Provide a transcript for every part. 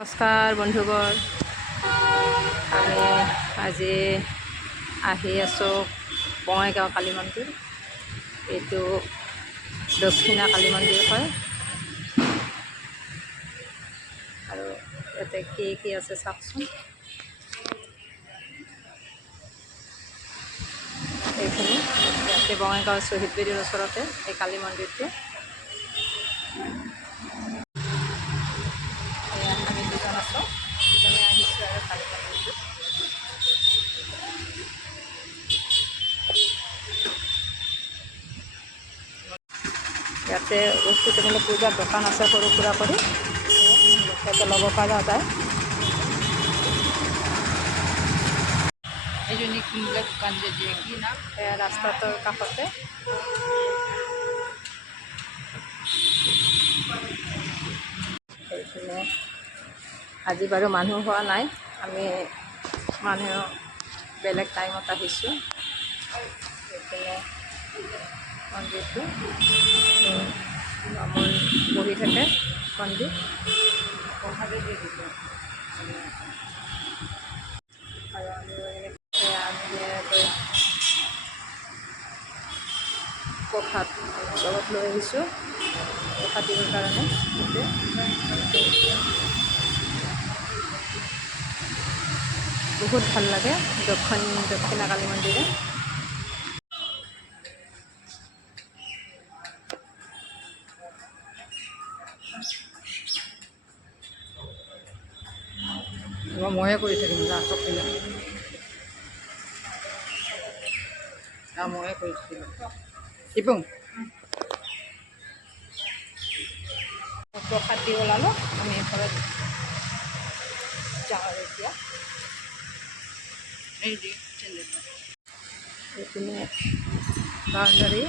নমস্কাৰ বন্ধুগণ, আমি আজি আহি আছোঁ বঙাইগাঁও কালী মন্দিৰ। এইটো দক্ষিণা কালী মন্দিৰ হয় আৰু ইয়াতে কি আছে চাওকচোন। এইখিনি ইয়াতে বঙাইগাঁও শ্বহীদ বেদীৰ ওচৰতে এই কালী মন্দিৰটো। আমি দুজন আছোঁ, দুজনে আহিছোঁ আৰু কালী মন্দিৰটো। ইয়াতে বস্তু তেনেকৈ পূজাৰ দোকান আছে সৰু সুৰা কৰি, ইয়াতে ল'ব পৰা যায়। এইজনী কোনবিলাক দোকান যে দিয়ে কি নাম? এয়া ৰাস্তাটোৰ কাষতে। সেইখিনি আজি বাৰু মানুহ হোৱা নাই, আমি মানুহ বেলেগ টাইমত আহিছোঁ। সেইপিনে মন্দিৰটো বামুণ বহি থাকে মন্দিৰ পঢ়াতে দিয়ে দিছে। আৰু আমি প্ৰসাদ লগত লৈ আহিছোঁ প্ৰসাদ দিবৰ কাৰণে। বহুত ভাল লাগে দক্ষিণা কালী মন্দিৰে। ময়ে কৰি থাকিম না চকিলে ময়ে কৰি থাকিম শিপং প্ৰসাদ দি ওলালোঁ, আমি ঘৰত যাওঁ আৰু এতিয়া। এই দি এইপিনে বাউণ্ডাৰী,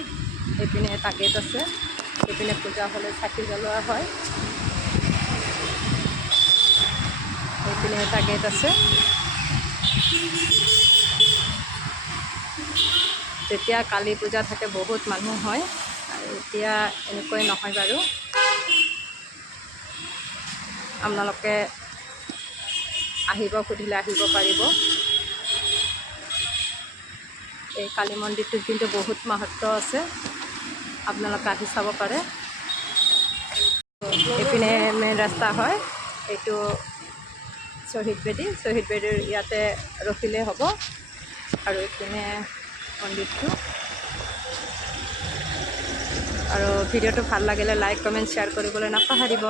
এইপিনে এটা গেট আছে, এইপিনে পূজা হ'লে চাকি জ্বলোৱা হয়। এইপিনে এটা গেট আছে। যেতিয়া কালী পূজা থাকে বহুত মানুহ হয়, আৰু এতিয়া এনেকৈ নহয় বাৰু। আপোনালোকে আহিব সুধিলে আহিব পাৰিব। এই কালী মন্দিৰটোত কিন্তু বহুত মাহাত্ম্য আছে, আপোনালোকে আহি চাব পাৰে। এইপিনে মেইন ৰাস্তা হয়, এইটো শ্বহীদ বেদীৰ ইয়াতে ৰখিলে হ'ব। আৰু এইপিনে মন্দিৰটো। আৰু ভিডিঅ'টো ভাল লাগিলে লাইক কমেণ্ট শ্বেয়াৰ কৰিবলৈ নাপাহৰিব।